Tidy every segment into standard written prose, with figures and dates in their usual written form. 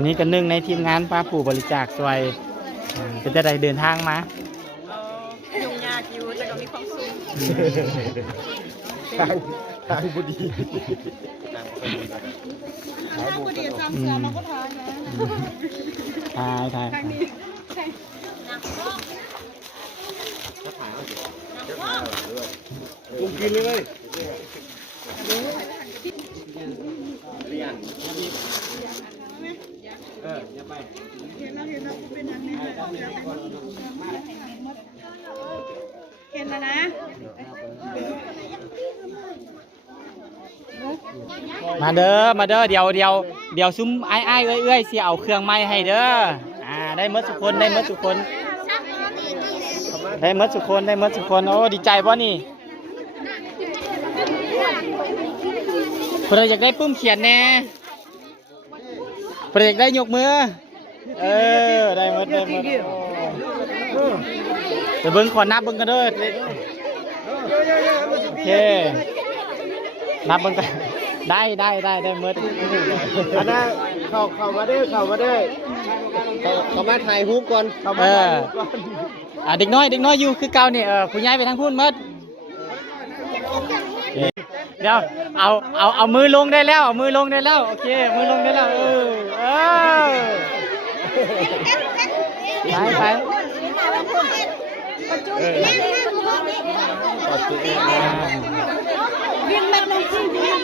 อันนี้ก็หนึ่งในทีมงานป้าผู้บริจาคสวยเป็นจะได้เดินทางมายุ่งยากอยู่แต่ก็มีความสุขทางบุดีทางบุดีทางเสือเราก็ทายนะทายกุ้งกินเลยไหมอย่าไปเห็นแล้วเป็นอันนี้เห็นแล้วนะมาเด้อเดี๋ยวซุ้มไอ้เอ้ยเสียเอาเครื่องไม้ให้เด้อได้หมดทุกคนได้หมดทุกคนโอ้ดีใจป่ะนี่เพื่ออยากได้ปุ้มเขียนแน่เพื่ออยากได้ยกมือได้หมดเดี๋ยวเบิ้งขอนับเบิ้งกันเด้อโอเคนับเบิ้งกันได้หมดอันนั้นเข้ามาเด้อเข้ามาถ่ายรูปก่อนเด็กน้อยอยู่คือเก่านี่ผู้ใหญ่ไปทางพูนหมดเดี๋ยวเอามือลงได้แล้วโอเคมือลงได้แล้วไปวิ่งแม่ลงที่วิ่ง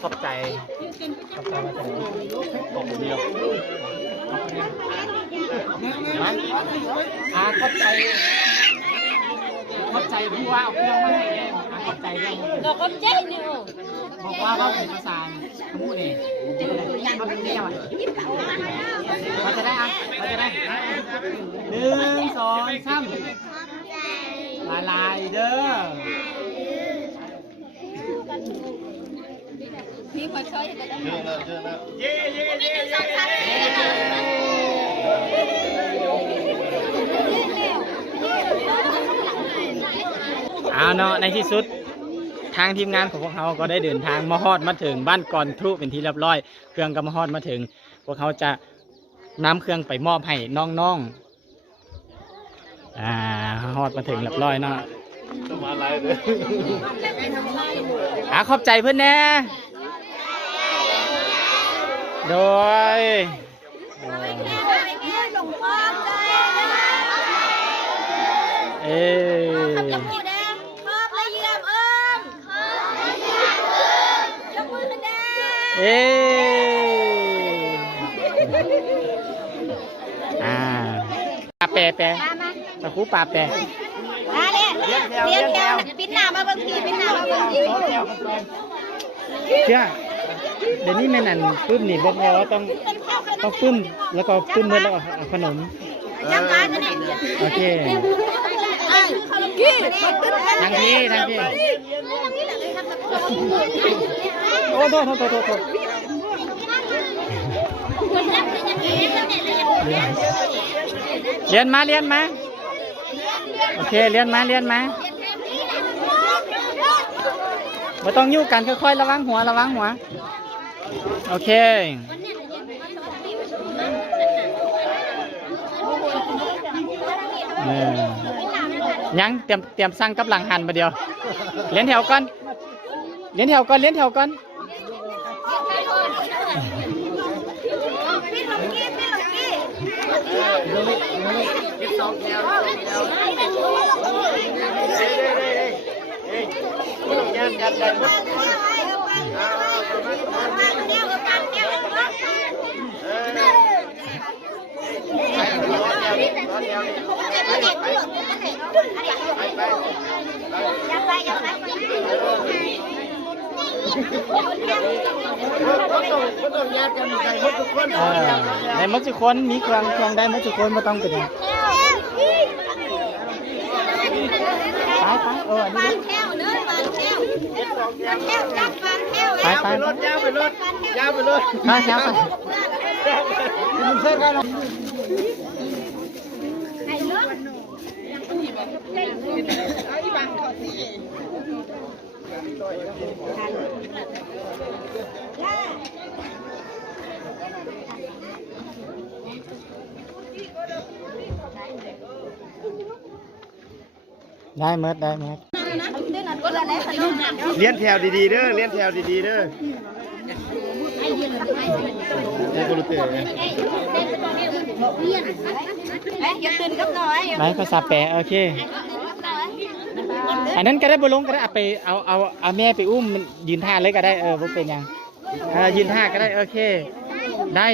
ขอบใจมาถึงขอบคุณเดียวขอบใจผู้ว่าเอาเครื่องมาให้ขอบใจด้วยเราขอบใจเนี่ยบอกว่าเขาเป็นภาษาพูดเองเขาเป็นเดียวมาจะได้1 2 3ลายเด้อมีคนช่วยกันแล้วเเอาเนาะในที่สุดทางทีมงานของพวกเขาก็ได้เดินทางมาฮอดมาถึงบ้านก่อนทรุเป็นที่เรียบร้อยเครื่องก็มาฮอดมาถึงพวกเขาจะนำเครื่องไปมอบให้น้องฮอดมาถึงเรียบร้อยเนาะมาไล่เลยขอบใจเพื่อนแน่โดยแปะตะคูป่าแปะเลี้ยงแถวปิ้นหน้ามาบางทีเชื่อเดี๋ยวนี้แม่นั่นปึ้มนี่บอกว่าต้องปึ้มแล้วก็ปึ้มเมื่อแล้วก็ขนมโอเคทางที่โอ้โทษเรียนมาโอเคเรียนมาไม่ต้องยุ่งกันค่อยๆระวังหัวโอเคยังเตรียมสั่งกับหลังหันมาเดียวเลี้ยนแถวก่อนในมัจจุคนมีเครื่องได้มัจจุคนไม่ต้องเป็นไปไปรถยาวไปรถมึงเส้นกันหรอไอ้รถ ได้เมดได้เมด เลี้ยนแถวดีๆเด้อเลี้ยนแถวดีๆเด้อไอ้กูรู้ตื่น อย่าตื่นกับหน่อย ไหนภาษาแปลโอเคอันนั้นก็ได้บ่ลงก็ได้เอาไปเอาแม่ไปอุ้มมันยืนท่าเลยก็ได้บ่เป็นหยังยืนท่าก็ได้โอเคได้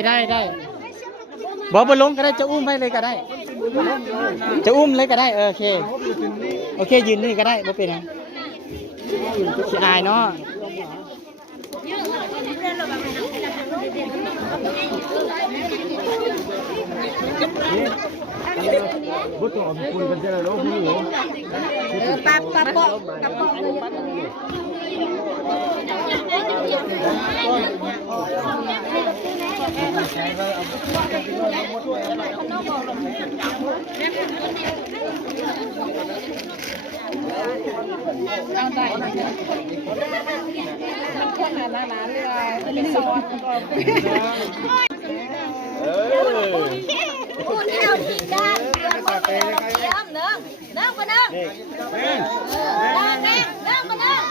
บ่ลงก็ได้จะอุ้มไปเลยก็ได้จะอุ้มเลยก็ได้โอเคยืนนี่ก็ได้บ่เป็นหยังขี้อายเนาะบุตรของคุณเป็นเจ้าโลกผู้หญิง ปะโปะกับโปะ คุณเอาที่ด้านเรื่องของเรื่องเนื่องก็เนื่องเนื่องก็เนื่อง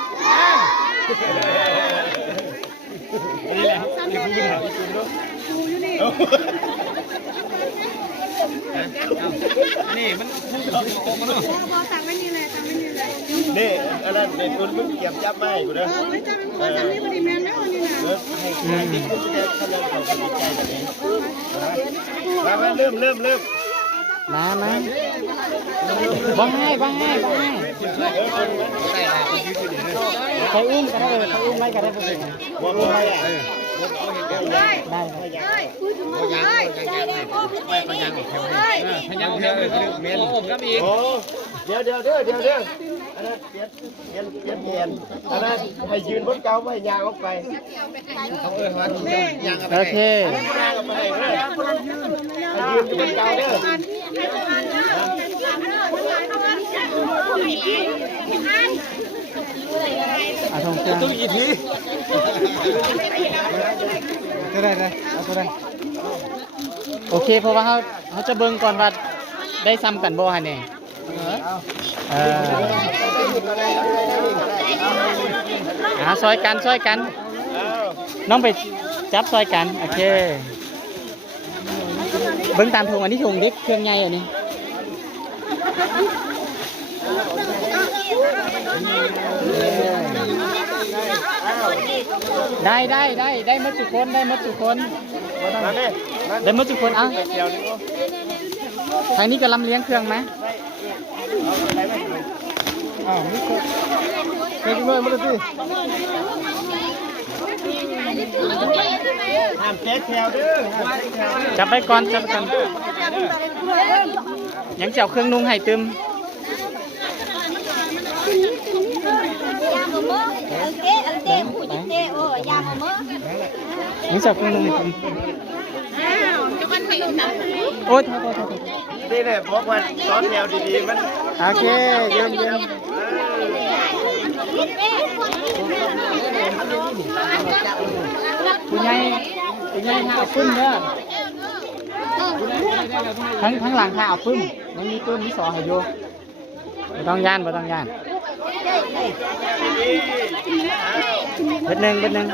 นี่แหละนี่พูดถึงนี่มันพูดถึงออกมาเนาะนี่อันนั้นเด็กคนมึงเก็บจับไม่กูเด้อให้ที่คุณจะทำงานของคุณใจแบบนี้มาเริ่มมาบ้างให้ใครอุ้มก็ได้ใครอุ้มไม่ก็ได้บ่เป็นหยัง ว่าไม่ได้ได้ เมนโอ้เดี๋ยวอันนั้นเปลี่ยนอันนั้นให้ยืนบนเก้าไม่ยางออกไปยาง โอเค ให้ยืนบนเก้าเด้อ เอาทงเครื่อง ต้องกี่ที ได้เอาตัวได้โอเคเพราะว่าเขาจะเบิ่งก่อนว่าได้ซ้ำกันบ่ฮะเนี่ยซอยกันน้องไปจับซอยกันโอเคเบิ่งตามทงอันนี้ทงเด็กเครื่องใหญ่อันนี้ได้หมดทุกคนได้หมดทุกคนเอาทางนี้ก็ลำเลี้ยงเครื่องไหมไปด้วยมาดูสิห้ามแจ๊แถวเด้อ จับไปก่อนยังเจ้าเครื่องนุ่งให้ตึมนี่เจ้าเครื่องนุ่งให้ตึมโอ๊ยนี่แหละบอกว่าซ้อนแถวดีๆมันโอเคเยี่ยมผู้ใหญ่ถ้าเอาปึ้มเด้อทั้งหลังถ้าเอาปึ้มยังมีปึ้มมีสอให้โยไม่ต้องย่านเบ็ดหนึ่ง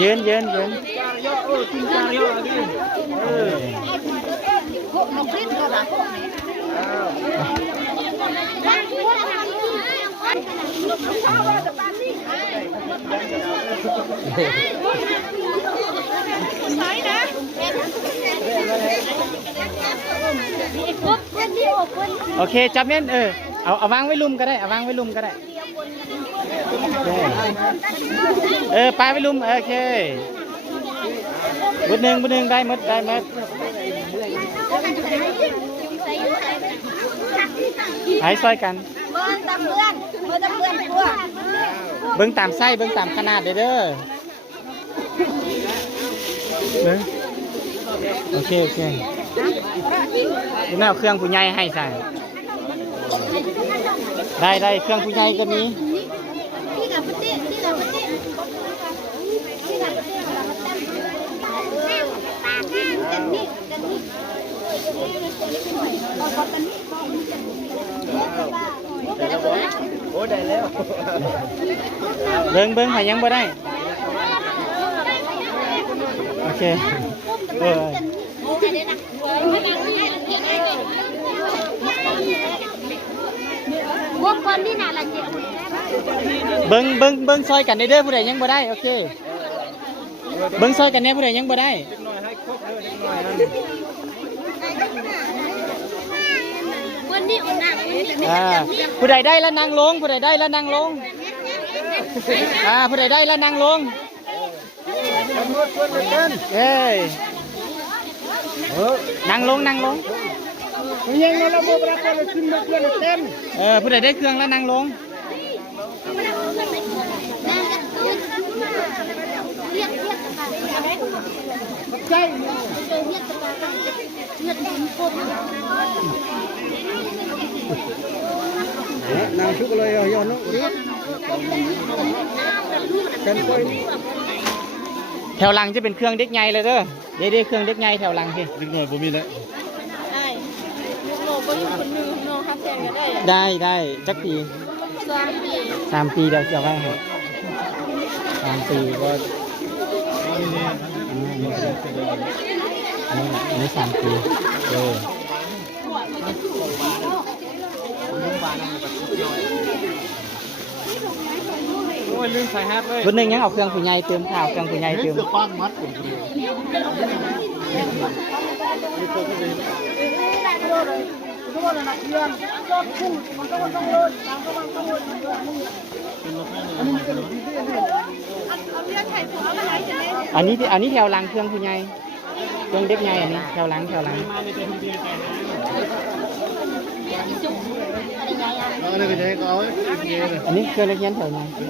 ยืนโอเคจับเน้นเอาวางไว้ลุมก็ได้ปลาไว้ลุมโอเคบุญหนึ่งได้หมดหายซอยกันเบิ่งตามเพื่อนพวก เบิ่งตามไส้เบิ่งตามขนาดเด้อโอเคดูหน้าเครื่องผู้ใหญ่ให้ใส่ได้เครื่องผู้ใหญ่ก็มี โอ้ได้แล้ว เบิ่งหายังบ่ได้โอเคพวกคนที่น่ารักเจ็บ เบิ่งซอยกันได้เด้อผู้ใดยังบ่ได้โอเคเบิ่งซอยกันแน่ผู้ใดยังบ่ได้วันนี้อุ่นหนักวันนี้ ผู้ใดได้แล้วนั่งลงผู้ใดได้แล้วนั่งลงผู้ใดได้แล้วนั่งลงเอ้ยนั่งลงยังเราบ่รับกันขึ้นมาเพื่อนเต็ม ผู้ใดได้เครื่องแล้วนั่งลงใช่นางชุกเลยย้อนน้องกันไป แถวหลังจะเป็นเครื่องเด็กใหญ่เลยเด้อเดี๋ยวเครื่องเด็กใหญ่แถวหลังสิ เล็กน้อยบ่มีแล้ว ได้จักปี3 ปีเดี๋ยวจะว่าให้3 ปีก็อันนี้3 ปีโอ้ยลืมใส่ฮัทเลยวันหนึ่งยังเอาเครื่องผู้ใหญ่เติมข้าวเครื่องผู้ใหญ่เติมอันนี้แถวหลังเครื่องผู้ใหญ่เครื่องเด็กใหญ่อันนี้แถวหลังอันนี้เครื่องเล็กยันแถวไหนเดี๋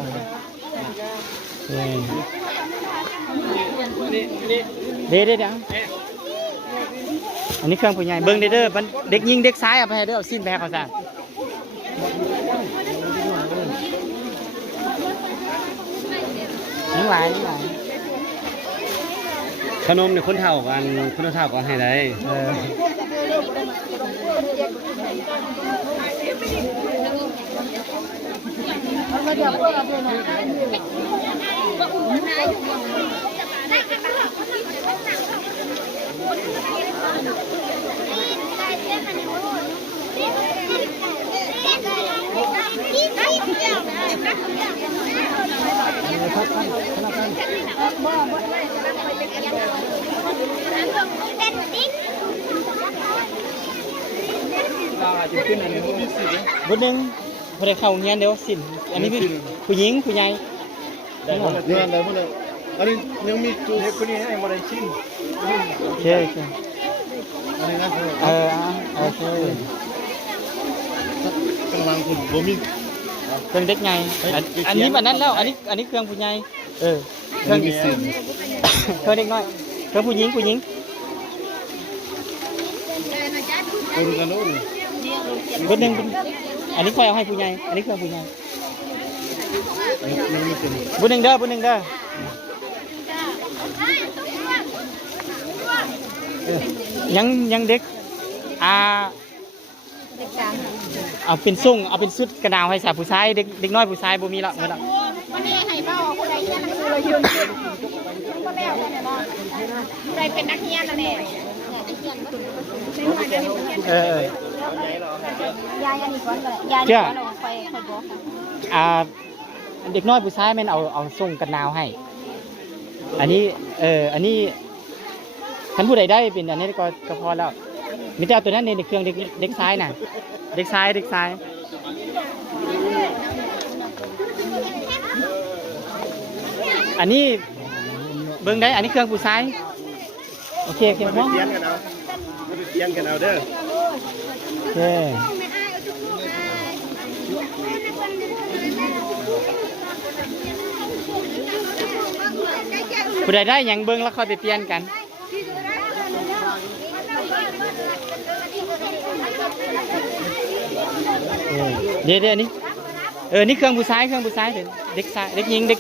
ยวอันนี้เครื่องผู้ใหญ่เบิ้งเด้อเด็กยิงเด็กซ้ายเอาไปเด้อเอาสิ้นไปให้เขาซะนี่หลายขนมเนี่ยคนเฒ่ากันคนเฒ่าก็ให้ได้บุญหนึ่งพอได้เข้าเงียนเดี๋ยวสิ้นอันนี้ผู้หญิงผู้ใหญ่ได้หมดเลยอันนี้ยังมีจูคนนี้ให้มาได้ชิ้นโอเคอันนี้นะโอเคกำลังคุณบ่มีเครื่องเด็กใหญ่อันนี้แบบนั้นแล้วอันนี้เครื่องผู้ใหญ่เครื่องเครื่องเด็กน้อยเครื่องผู้หญิงคนกันโน่นบุญหนึ่งอันนี้ค่อยเอาให้ผู้ใหญ่อันนี้เครื่องผู้ใหญ่บุญหนึ่งเด้อยังเด็กเอาเป็นส่งเอาเป็นชุดกระดาวให้สาวผู้ชายเด็กน้อยผู้ชายบ่มีละเมื่อละวันนี้ให้เบ้าคนใดเนี่ยคือเรายืนก็แล้วเนี่ยเนาะใครเป็นนักเรียนนั่นแหละยายอันนี้ก่อนเลยยายนี่ก่อนเราไปบอกค่ะเด็กน้อยผู้ชายแม่นเอาส่งกระดาวให้อันนี้ท่านผู้ใดได้เป็นอันนี้ก็พอแล้วมีแต่เอาตัวนั้นในเครื่องเด็กซ้ายน่ะเด็กซ้ายอันนี้เบิ่งได้อันนี้เครื่องผู้ชายโอเคพร้อมเตียงกันเอาเด้อโอเคผู้ใดได้ยังเบิ่งแล้วค่อยไปเปลี่ยนกันเดี๋ยวนี่นี่เครื่องผู้ชายเด็กซ้ายเด็กยิงอัน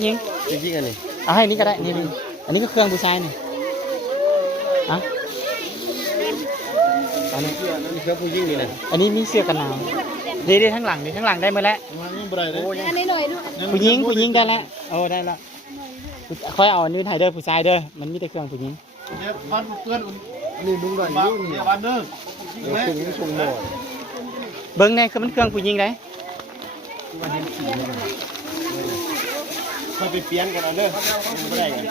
นี้เอาให้นี่ก็ได้นี่อันนี้ก็เครื่องผู้ชายนี่ อันนี้ นั่นคือผู้หญิงนี่แหละ อันนี้มีเสื้อกันหนาวดีๆทั้งหลังได้หมดแล้ว มันยังบ่ได้เลย อันนี้หน่อยดู ผู้หญิงได้แล้วโอ้ได้แล้วค่อยเอาอันนี้ไทยเด้อผู้ชายเด้อมันมีแต่เครื่องผู้หญิง เดี๋ยวบ้านเพื่อนนี่ลุงได้อยู่นี่บ้านเด้อส่งส่งหน่อย เบิ้งเนี่ยคือมันเครื่องผู้หญิงได้ ค่อยไปเปลี่ยนกันเอาเด้อบ่ได้กัน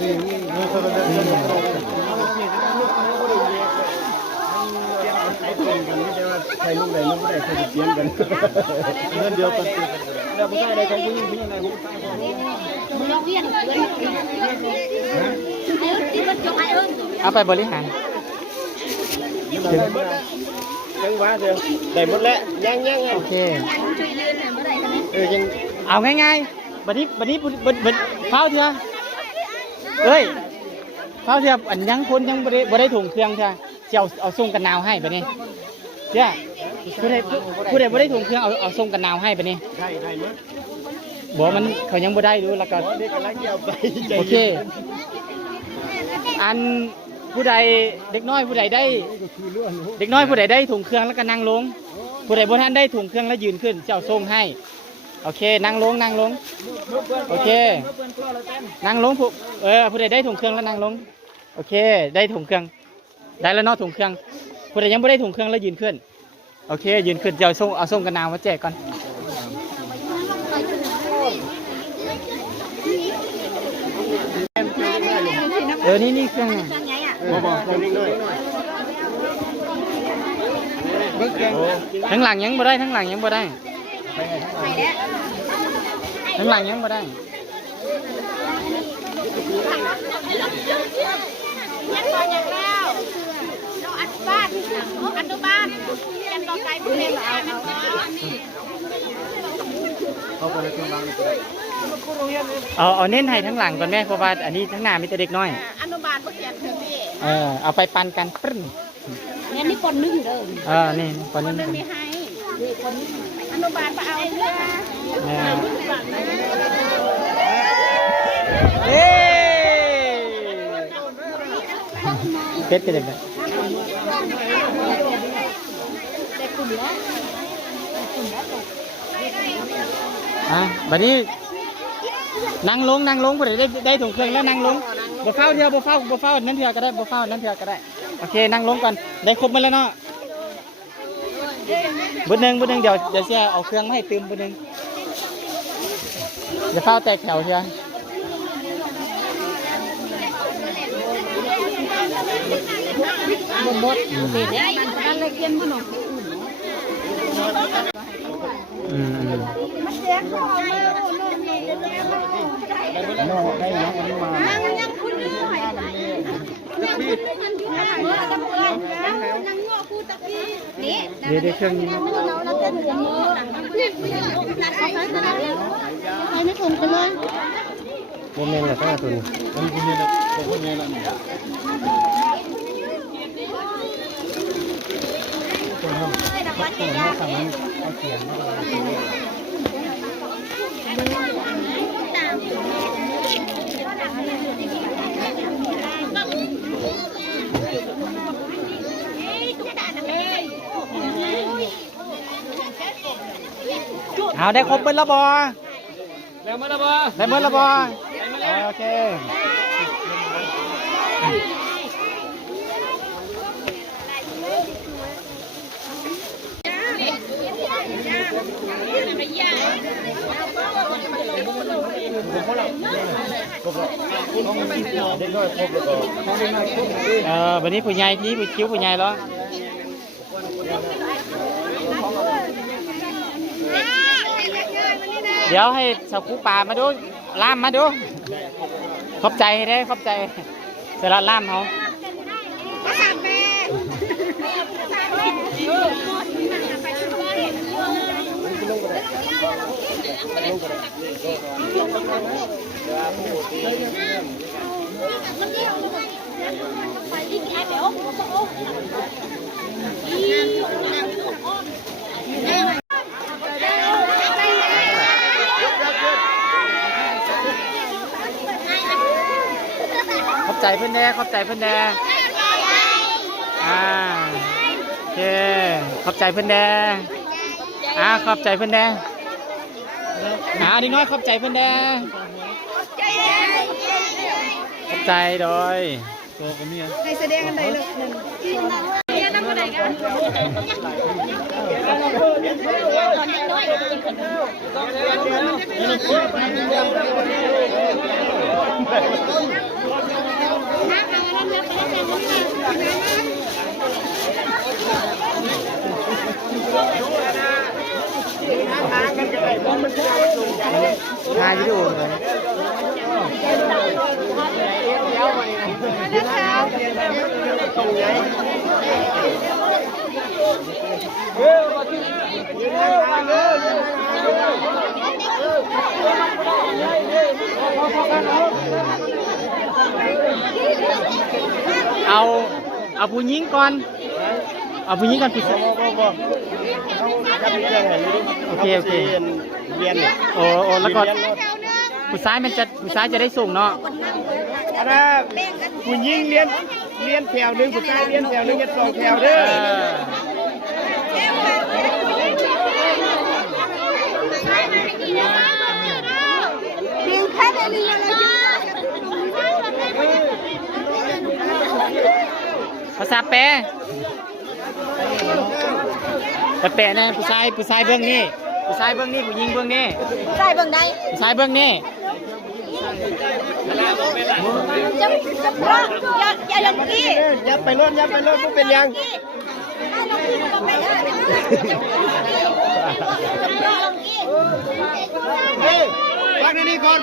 นี่ค่อยไปเด้อใครลุงใดลุงบ่ได้ค่อยไปเปลี่ยนกันเงินเดียวกันแล้วบ่ได้ใครผู้หญิงผู้หญิงไหนผู้ชาย มึงลองเรียนที่มันจงไอ้เอิ้น เอาไปบริหาร ยังว่าเดียวได้หมดแล้วยัง โอเค ช่วยเรียนเมื่อไหร่กันเนี่ย ยัง เอาง่ายๆบัดนี้เฝ้าเถอะเอ้ยเฝ้าเถอะอันยังคนยังบ่ได้ถุงเครื่องเถอะจะเอาส่งกันหนาวให้บัดนี้เจ้าผู้ใดบ่ได้ถุงเครื่องเอาส่งกันหนาวให้บัดนี้ ได้หมด บอกมันเขายังบ่ได้ดูแล้วก็ เด็กกำลังเกี่ยวไป โอเค อันผู้ใดเด็กน้อยผู้ใดได้เด็กน้อยผู้ใดได้ถุงเครื่องแล้วก็นั่งลง ผู้ใดบ่ทันได้ถุงเครื่องแล้วยืนขึ้นเจ้าส่งให้ โอเค นั่งลงโอเค นั่งลงผู้ใดได้ถุงเครื่องแล้วนั่งลง โอเค ได้ถุงเครื่อง ได้แล้วเนาะถุงเครื่อง ผู้ใดยังไม่ได้ถุงเครื่องแล้วยืนขึ้น โอเค ยืนขึ้นเจ้าเอาส่งกันนาวมาแจกก่อน นี่เครื่อง ยังไงอ่ะ บอกคนนิดหน่อย ทั้งหลังยังบ่ได้ทั้งหลังยังบ่ได้ ไปแล้ว ทั้งหลังยังบ่ได้ ยังตอนยังแล้วเราอัดบ้านอัดตัวบ้านยังต่อใจผู้เรียนเหรอ เขาไปในเครื่องล้าง เอาเน้นให้ทั้งหลังก่อนแม่เพราะว่าอันนี้ทั้งหน้ามีแต่เด็กน้อย อนุบาลผู้เรียนถึงพี่ เอาไปปันกันปรึ้น เนี่ยนี่คนนึงเด้อ นี่ก่อนนี้ นึงไม่ให้อนุบาลมาเอาเพื่อ เป็ดเป็นยังไงบัดนี้นั่งลงผู้ใดได้ถุงเครื่องแล้วนั่งลงบ่เฝ้าเดียวบ่เฝ้านั่นเดียวก็ได้บ่เฝ้านั่นเดียวก็ได้โอเคนั่งลงก่อนได้ครบหมดแล้วเนาะบุญหนึ่งเดี๋ยวเสียเอาเครื่องมาให้ตื่มบุญหนึ่งอย่าเฝ้าแตกแถวเชียวหมดการเรียนมันหนอก มันเจ๊ขอเลยโน่น ได้ยังอันนี้มา ยังคุณด้วยยังคุณด้วยเงินที่ห้าเมื่อตะเกียงแล้วยังงัวคูตะกี้นี่ เดี๋ยวเครื่องนี้ เราเต้นเสียงมือใครไม่ถูกไปเลย โมเมนต์ละข้าตัวนี้มันคือเนี่ยตัวพวกนี้ละนี่เอาได้ครบเป็นระบอ แล้วมาละบ่ ได้เมื่อระบอโอเควันนี้ผู้ใหญ่ที่ผู้คิ้วผู้ใหญ่แล้วเดี๋ยวให้สาวคูป่ามาดูล่ามมาดูขอบใจได้ขอบใจเสร็จแล้วล่ามเขาขอบใจเพื่อนแน่ขอบใจเพื่อนแน่ โอเคขอบใจเพื่อนแดขอบใจเพื่อนแดดีน้อยขอบใจเพื่อนแดขอบใจโดยตัวกับเมีย ในแสดงกันใดเลยหนึ่งเนี่ยนั่งกันไหนกันถ่ายวิดีโอเลยเอาผู้หญิงก่อนเอาผู้หญิงก่อนพี่โอเคเรียนเนี่ย โอ้แล้วก็ผู้ชายจะได้ส่งเนาะผู้หญิงเรียนแถวหนึ่งผู้ชายเรียนแถวหนึ่งจะ2 แถวเด้อภาษาแปลนะผู้ชายเบื้องนี้ผู้ชายเบื้องนี้ผู้หญิงเบื้องนี้ ใส่เบิ่งได้ ผู้ชายเบื้องนี้ จะเพราะอย่าอย่างนี้ ยับไปรถพวกเป็นยังฟังนี่ก่อน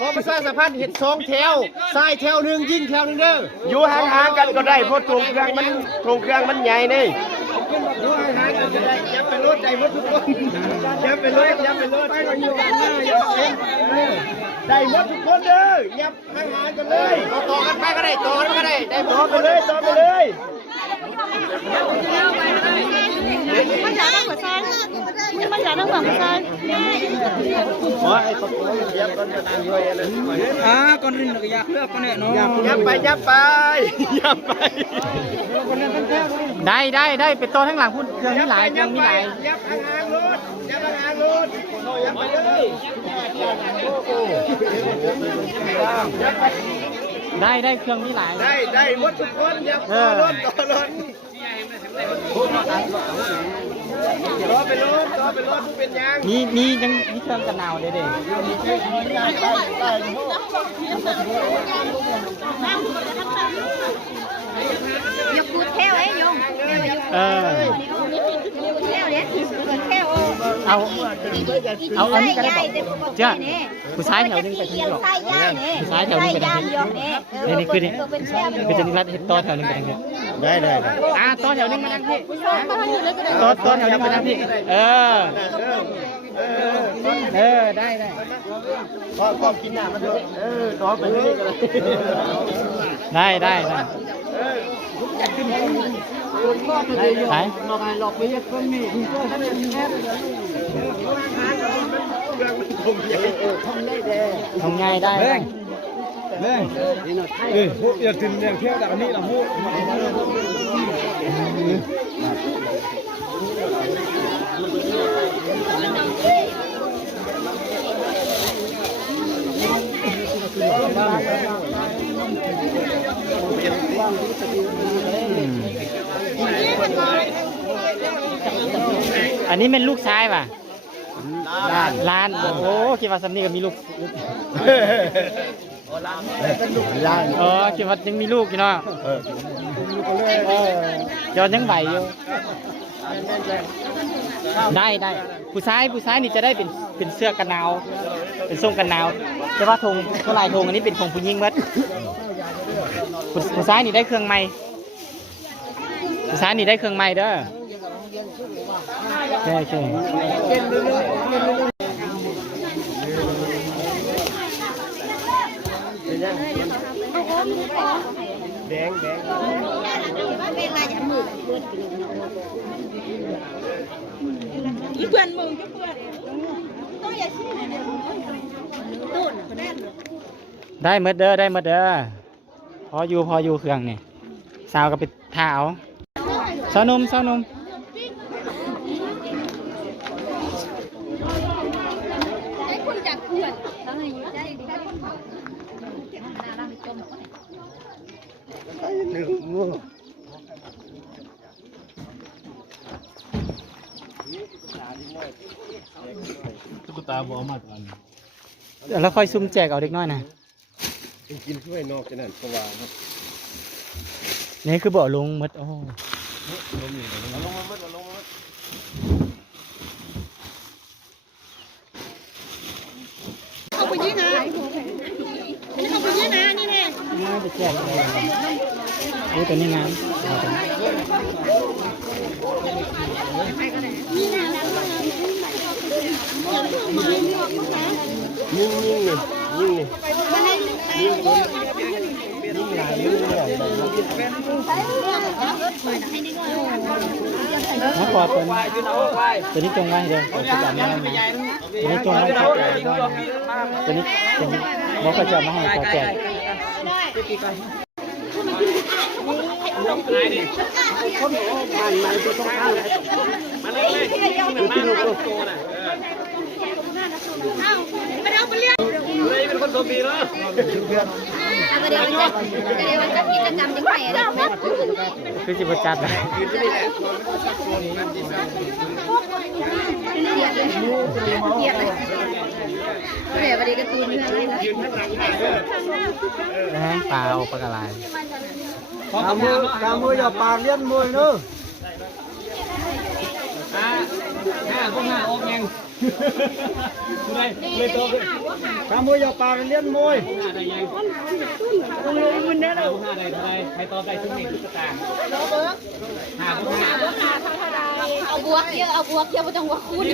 พอประชาสัมพันธ์เห็น2 แถวซ้ายแถวหนึ่งยิงแถวหนึ่งเด้ออยู่ห่างๆกันก็ได้เพราะโครงเครื่องมันใหญ่นี่อยู่ห่างๆกันก็ได้ยับไปรถได้หมดทุกคนยับไปรถได้หมดทุกคนเด้อยับห่างๆกันเลยต่อกันไปก็ได้ได้หมดไปเลยต่อไปเลยมันอยากนั่งหัวใจมันอยากนั่งหัวใจก่อนรินก็อยากเลือกกันเนี่ยเนาะยับไปได้ไปต่อทั้งหลังพูดเครื่องมีหลายยับห่างๆรถยับไปเลยได้เครื่องมีหลายได้หมดทุกคนยับต่อรถรอไปรถเป็นยังนี่ยังนี่เครื่องกันหนาวเด็ดอย่าพูดแค่ไว้ยงแค่เนี่ยแค่เอาอันนี้ก็ได้เจ้าผู้ชายแถวนึงไปทางนี้หรอผู้ชายแถวนึงไปทางนี้นี่คือจะนิรัตเห็นต่อแถวนึงไปทางนี้ได้ต่อแถวนึงมาทางที่ต่อแถวนึงมาทางที่ได้พอกินหน้ามันด้วยต่อไปเลยได้ไหนทำง่ายได้อย่าถึงอย่างเที่ยวแบบนี้เราพูดอันนี้เป็นลูกชายป่ะล้านโอ้คิดว่าสำนีก็มีลูกล้านคิดว่ายังมีลูกอยู่เนาะย้อนยังไหวอยู่ได้ผู้ชายนี่จะได้เป็นเสื้อกันหนาวเป็นทรงกันหนาวแต่ว่าธงลายธงอันนี้เป็นของผู้หญิงมัดผู้ชายนี่ได้เครื่องไม้ผู้ชายนี่ได้เครื่องไม้เด้อใช่แดงเพื่อนมึงได้หมดเด้อพออยู่เครื่องนี่ สาวก็ไปท่าเอาสาวนมตุ๊กตาบอมาอัน เดี๋ยวเราค่อยซุ่มแจกเอาเด็กน้อยนะ กินช่วยนอกจากนั้นเพราะว่าครับ นี่คือบ่อลุงมดโอ้ ลงมาเมื่อลงมา เอาไปยี่นะเอาไปยี่นะนี่แน่ น่าจะแจกอะไรโอ้ตัวนี้น้ำเอาตัวนี้ ยิ่งนี่ยิ่งหลายยิ่งใหญ่ น้ำปอตัวนี้ตัวนี้จงไว้เดี๋ยวผมจะจับแม่ตัวนี้จงไว้ขอแจกตัวนี้บอกก็จะมาให้ขอแจกเป็นคนโชคดีเนาะ เดี๋ยวมันจะกิจกรรมยังไงนะ คือจิบจัดนะ เกียดเลยเดี๋ยววันนี้ก็ตูนเพื่อนเลยนะ นะฮะปลาเอาปลากระไร kamu ya parian môi nữa พวกห้าออกยังไม่ตัว kamu ya parian môi ได้ยังห้าได้เท่าไรใครตอบได้ทุกหนึ่งทุกตาห้าพวกห้า เอาบวกเยอะไม่ต้องว่าคูณ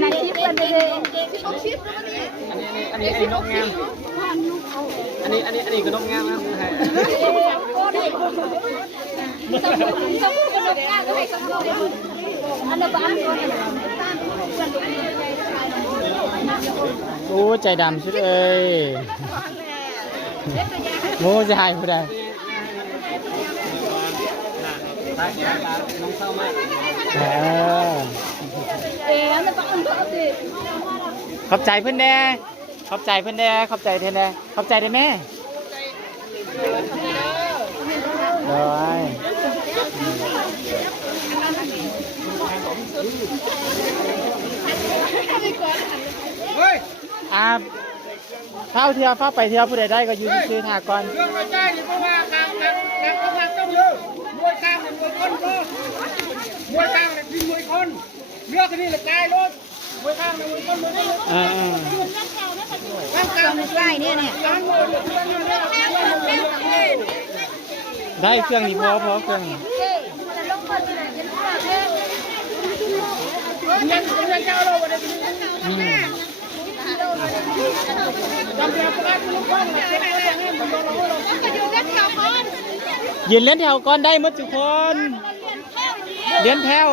ในชิปเป็นเลยต้องชิปแล้วนี่ อันนี้นกงามอันนี้ก็นกงามนะ ต้องพูดกันงานก็ให้สักคนอันนั้นบ้าน โอ้ใจดำชุดเอ้ยโง่จะหายผู้ใดขอบใจเพื่อนแน่ขอบใจเพื่อนแน่ขอบใจเทนแน่ขอบใจได้แม่เลยเข้าเที่ยวเข้าไปเที่ยวผู้ใดได้ก็ยืนซื้อถาก่อนเรื่องไม่ใช่เพราะว่าการต้องเยอะมวยกลางเป็นมวยคนก็มวยกลางเป็นมวยคนเลือกนี่แหละกายรถมวยกลางเป็นมวยคนมวยคนกลางเป็นใช่เนี่ยได้เครื่องนี้พอเครื่องนี้ยังเจ้าเราวันนี้ยืนเล่นแถวก่อนได้หมดทุกคนเลี้ยนแถว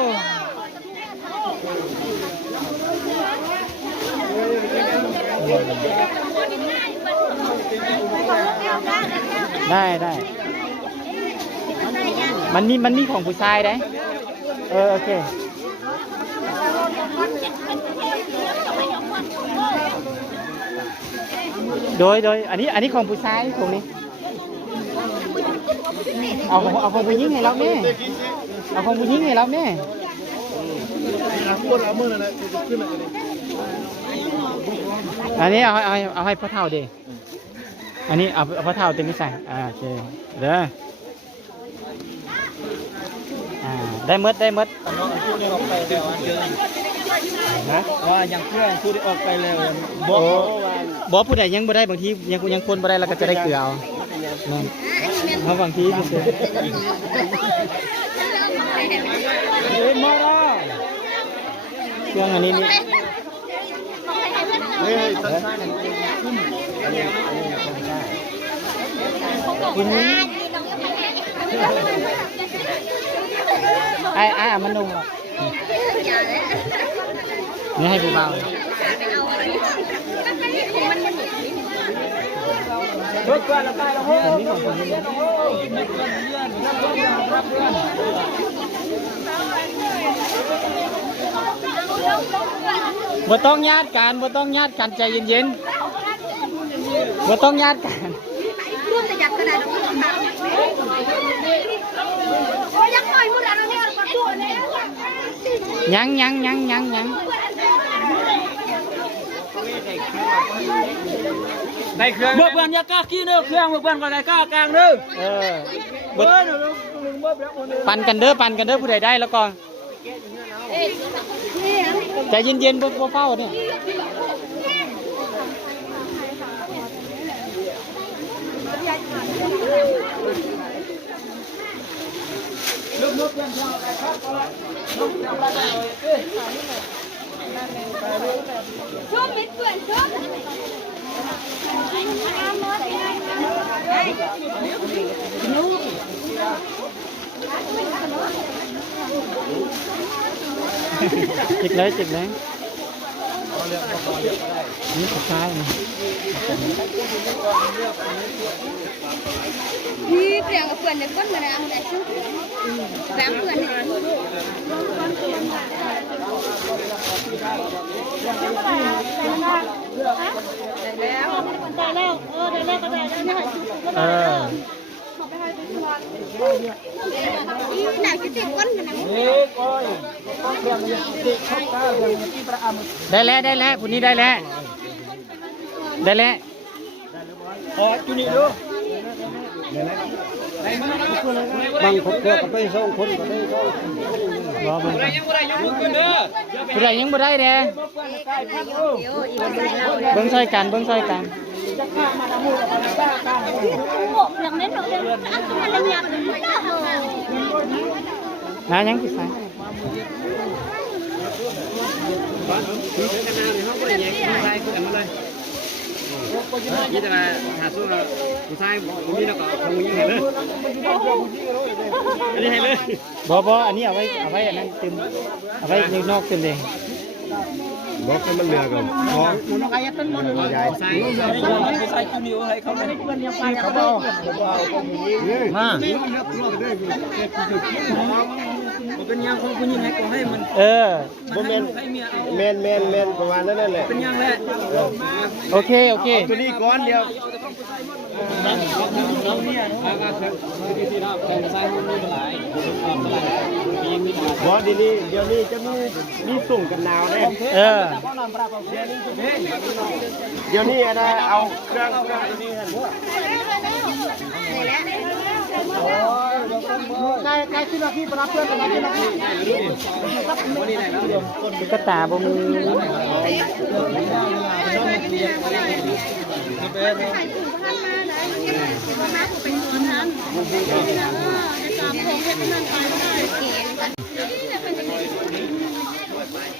ได้มันมีของผู้ชายได้โอเคโดยอันนี้ของผู้ชายตรงนี้เอาของผู้หญิงให้เราแม่เอาของผู้หญิงให้เราแม่อันนี้เอาให้พ่อเฒ่าดิอันนี้เอาพ่อเฒ่าเต็มที่ใส่โอเคเด้อได้มดนะว่ายังเพื่อนพูดได้ออกไปเลยบอกผู้ใดยังบ่ได้บางทียังคนบ่ได้เราก็จะได้เกลือเอาเพราะบางทีมันจะมาแล้วเครื่องอันนี้นี่คุณมันนุ่มอ่ะนี่ให้ผู้เบา บ่ต้องญาติกันบ่ต้องญาติกันใจเย็นๆบ่ต้องญาติกัน ร่วมแต่ยัดกระดาษเราต้องทำโอ้ยยังหน่อยมุดอะไรเนี่ยประตูเนี่ย ยังได้เครื่อง เมื่อเพื่อนอยากกล้าขี้เด้อเครื่องเมื่อเพื่อนก็ได้กล้ากลางเด้อ เบิดปั่นกันเด้อผู้ใดได้แล้วก็ใจเย็นๆบ่เฝ้าเนี่ยช่วงมิดเกินช่วง จิกเลยนี่สุดท้ายนะ พี่เปลี่ยนกับเพื่อนในก้นมาแล้วแต่ชื่อแบงเพื่อนเออ ไหนจะติดก้นมันนะ ได้แล้วผู้นี้ได้แล้ว จุนี่ดู บางคนก็ไปส่งคนก็ได้ก็ รอมัน ยังบ่ได้ยกมือขึ้นเด้อ ผู้ใดยังบ่ได้เด้เบิ่งซอยกัน หลังนั้นเราจะอะไรเนี่ย หายังผู้ชาย นี่แต่หาสู้ผู้ชายคนนี้แล้วก็คงยิงให้เลยอันนี้ให้เลย บ่อันนี้เอาไว้อันนั้นตึมเอาไว้ในนอกตึมเอง บอกให้มันเหลือก่อนของมันใหญ่ ผู้ชายกินอยู่ให้เขาเลย เขาเอามา เป็นยังของผู้หญิงให้ก็ให้มัน บ่แม่นประมาณนั้นแหละ เป็นยังแหละ โอเค ตัวนี้ก้อนเดียวบอดีนี้เดี๋ยวนี้จะมีส่งกันหนาวแน่เดี๋ยวนี้อะไรเอาเครื่องตัวนี้หันด้วยใกล้ที่เราพี่ไปรับเพื่อนไปรับพี่ กระตาบ่มี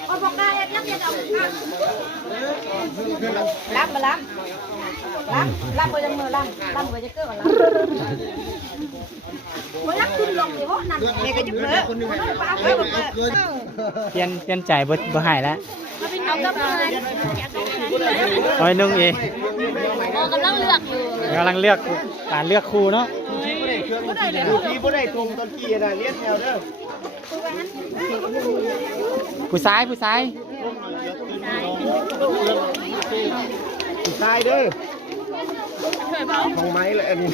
เอาปากกาเอ็ดยังเอารับมารับไปยังมือรับไปจะเกิดมารับขึ้นลงเดี๋ยวนั่นเด็กก็จะเปิดเปลี่ยนใจบ่หายแล้ว เอากระเพื่อน เอาไว้นุ่งเอง กำลังเลือกอยู่ กำลังเลือกการเลือกครูเนาะ พี่บ่ได้ตรงตอนกี้นะเลี้ยงแถวเด้อ ผู้ซ้าย ตายเด้อของไม้แหละอันนี้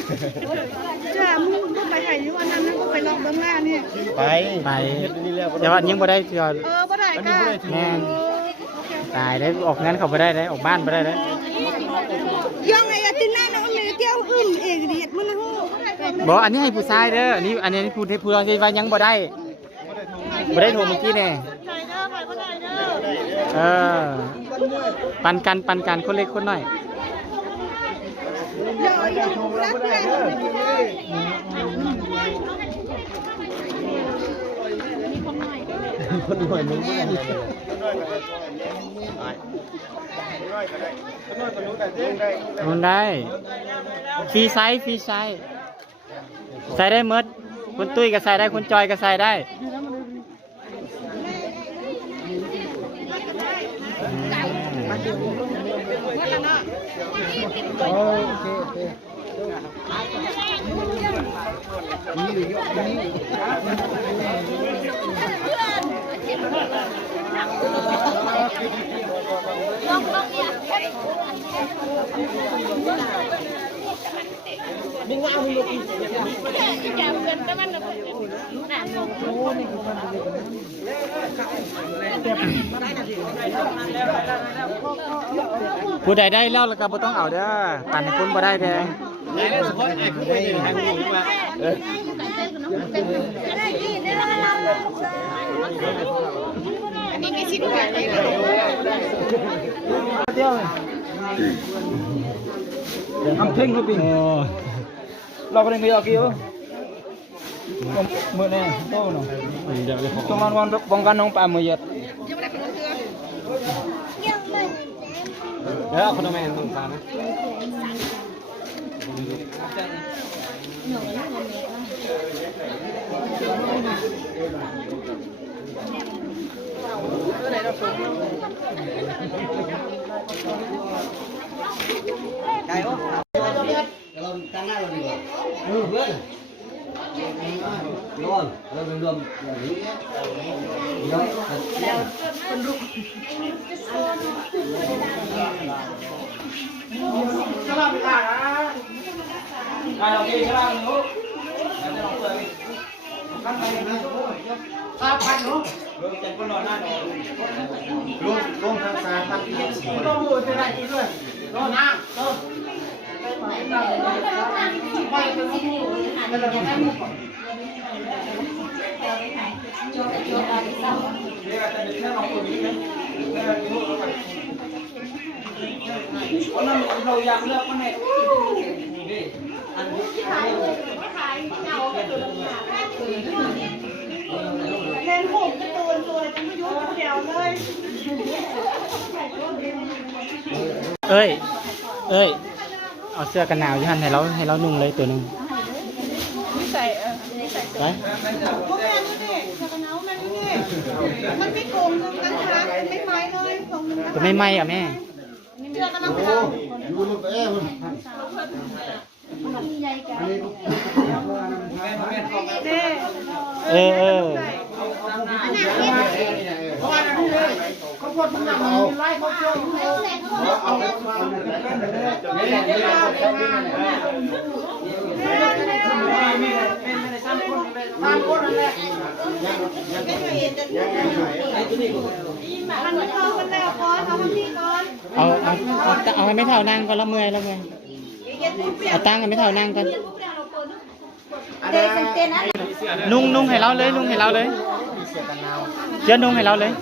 จ้ามึงไปไหนอยู่วันนั้นก็ไปลองเบื้องหน้านี่ ไป แต่ว่ายังบ่ได้เทื่อ บ่ได้ก็ แม่นตายได้ออกงั้นเขาบ่ได้ออกบ้านบ่ได้ ยังไงอะตินหน้าน้องเมย์เตี้ยวอื่นเอกเดียดมันนะฮู้ บ่อันนี้ให้ผู้ชายเด้ออันนี้พูดให้ผู้ที่ว่ายังบ่ได้โทรเมื่อกี้แน่ปันกันคนเล็กคนน้อย เดี๋ยวรักเพื่อนคนหน่วยมึงไม่ได้มันได้ฟรีไซส์ใส่ได้หมดคุณตุ้ยก็ใส่ได้คุณจอยก็ใส่ได้ ผู้ใดได้แล้วก็บ่ต้องเอาเด้อปั่นให้คนบ่ได้แดง ได้แล้วสุดไอ้ผู้ได้ทางหมู่มา อันนี้ไม่สิบาทเลย ทำเพ่งเขาปี โอ้ เราก็ได้มีอะไรกี่เมื่อเนี่ยโตเนาะประมาณวันป้องกันน้องปลาเมื่อเย็ด แล้วคนทำไมต้องการนะ ลุงทางซ้ายพักที่เราอยากเลือกมันเนี่ย เล่นผมกระตูนตัวจะไม่ยุ่งเดียวเลย เอ้ยเอาเสื้อกันหนาวอยู่หั่นให้เรานุ่งเลยตัวหนึง นี่ใส่ ไป พวกแม่นี่ดิชากระเนามันนี่มันไม่โกงกันค่ะไม่ไม้เลยตรงนึงนะ ตัวไม่ไหม้อ่ะแม่ เชื่อกันนะเรา อยู่ลูกเอ้ย เด้ เออ เขาพูดมันหนักมันไล่เขาเชื่อเอาไปฟังมันไม่เข้ากันแล้วพอทำที่ก่อน เอาให้ไม่เท่านั่งก็ละเมื่อยเอาตั้งให้ไม่เท่านั่งกัน เต้นเต้นนะ นุ่งให้เราเลยเชื่อนุ่งให้เราเลย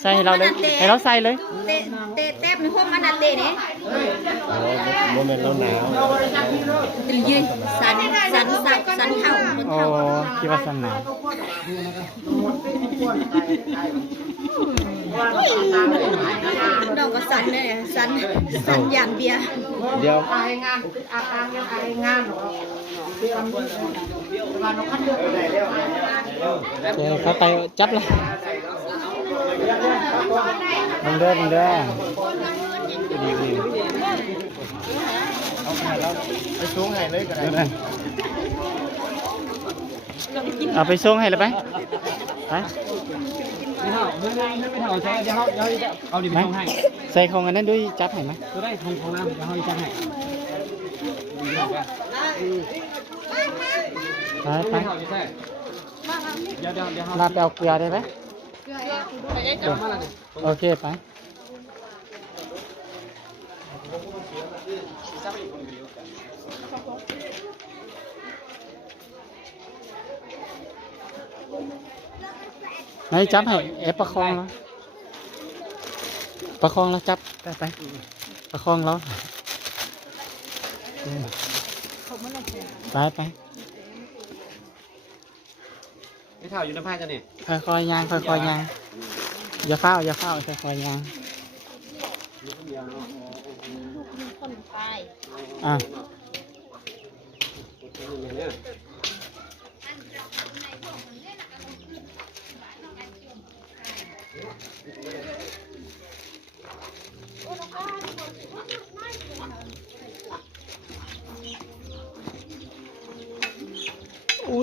ใส่ให้เราเลยให้เราใส่เลย เต้เต้ในห้องมันน่ะเต้เนี่ย โมเมนต์เราหนาว ตียืนสันเข่าบน โอ้ เข่า คิดว่าสนาม ดอกก็สันเลยสันหยานเบียร์ เดี๋ยวเขาไปจับเลยมึงเด้อไปสูงไห้เลยก็ได้ เอาไปส่งให้เลยไป ไม่เท่าใช่เดี๋ยวเอาดิบทองให้ ใส่ของอันนั้นด้วยจับให้ไหม ตัวได้ทองของน้ำเดี๋ยวเขาจะให้ ไป ไม่เท่าใช่เดี๋ยว ลาไปเอาเกลือได้ไหมโอเคไปไหนจับให้ประคองแล้วจับไปประคองแล้วไป ไม่เท่าอยู่ในผ้าจะเนี่ย ค่อยๆย่างอย่าเฝ้าค่อยๆย่างอ่ะ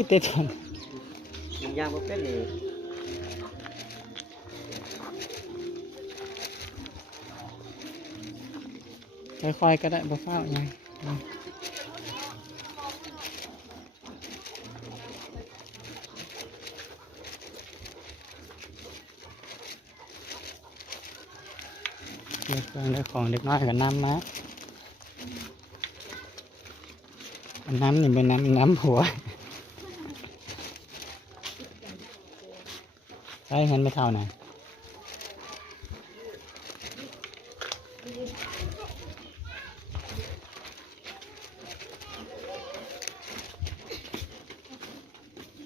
ยเต็ม มันยางบ่เป็นเลย ค่อยๆก็ได้บ่ฟ้าวไงเลือกเครื่องเลือกของเล็กน้อยกับน้ำนะน้ำนี่เป็นน้ำหัวใช่เงินไม่เท่าไหร่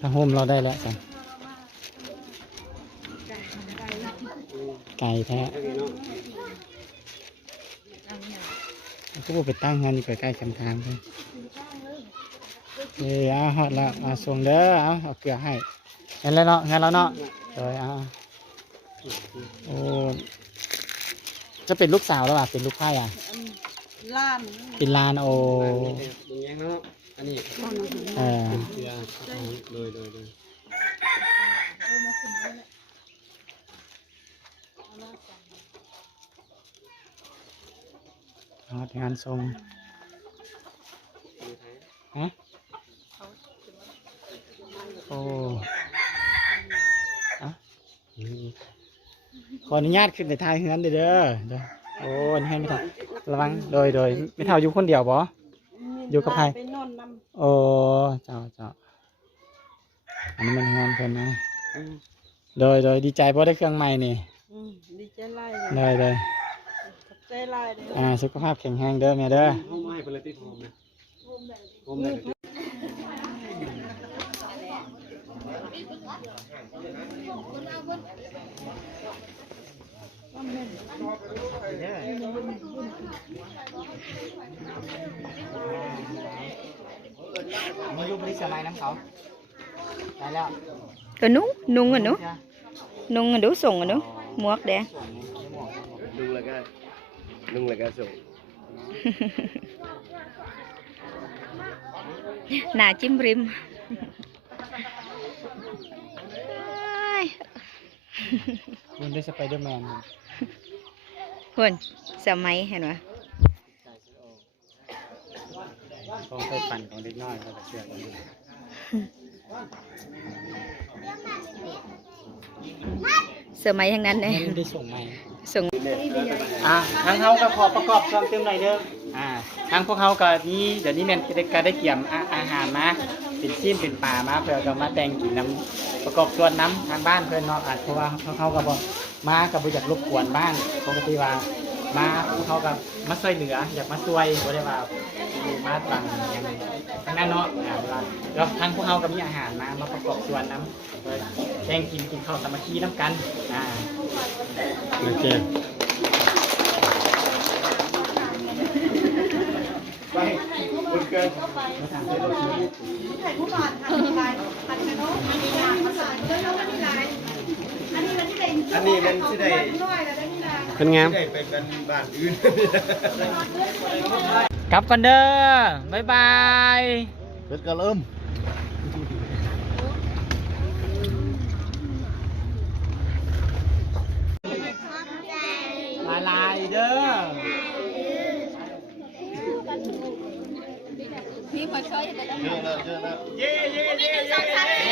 ถ้าโฮมเราได้แล้วกันไก่แท้ก็บอกไปตั้งงานอยู่ใกล้ๆคำทางเลยเอาฮอดแล้วมาส่งเด้อเอาเกลือให้งั้นแล้วเนาะโดยโอ้จะเป็นลูกสาวแล้วอ่ะเป็นลูกไผ่อ่ะ ล้าน เป็นลานโอ อย่างเงี้ยเนาะอันนี้ เออ เสียเลย ฮอดงานทรงฮะโอ้อะขออนุญาตขึ้นไปถ่ายเฮือนเด้อโอ้นี่ให้ไม่เท่าระวังโดยไม่เท่าอยู่คนเดียวบ่อยู่กับใคร ไปนอนน โอ้เจ้าอันนี้มันงานเพิ่นนะโดยดีใจเพราะได้เครื่องใหม่นี่ ำดีใจไล่ เลย ขอบใจไล่เลย สุขภาพแข็งแรงเด้อแม่เด้อ ห้องไม้เป็นเลยที่หอมนะหอมเลย มีลูกบริษัทอะไรน้ำเขาได้แล้ว ก็นุ่งอ่ะนุ่งอ่ะดูส่งอ่ะดูหมวกแดง นุ่งแล้วก็ส่ง หน้าจิ้มริม คุณได้สไปเดอร์แมน คนสมัยเห็นไหม ของเคยปั่นของเด็กน้อยเขาจะเชื่อกัน สมัยทั้งนั้นเลย ไม่ได้ส่งใหม่ ส่ง ทางเขาก็ขอประกอบช่วงเติมหน่อยเด้อทางพวกเขาก็นี่เดี๋ยวนี้แม่นก็ได้เกี่ยมอาหารมาเป็นชิ้นเป็นป่ามาเพื่อก็มาแต่งกินน้ำประกอบส่วนน้ำทางบ้านเพื่อนเนาะเพราะว่าเขาก็บอกมากับบริจาครบกวนบ้านปกติว่ามาพวกเขาก็มาช่วยเหลืออยากมาช่วยบ่ได้ว่ามาตังอย่างทางนั้นเนาะแล้วทางพวกเขาก็มีอาหารมาประกอบส่วนน้ำแข่งกินข้าวสามัคคีน้ำกันโอเค ไปคุณเกินอันนี้มันที่ได้ เป็นงาม ได้ไปเป็นบ้านอื่น กลับกันเด้อบ๊ายบาย เป็นกระเริ่ม ลายเด้อ พี่มาช่วยกัน เยอะแล้ว 1 2 3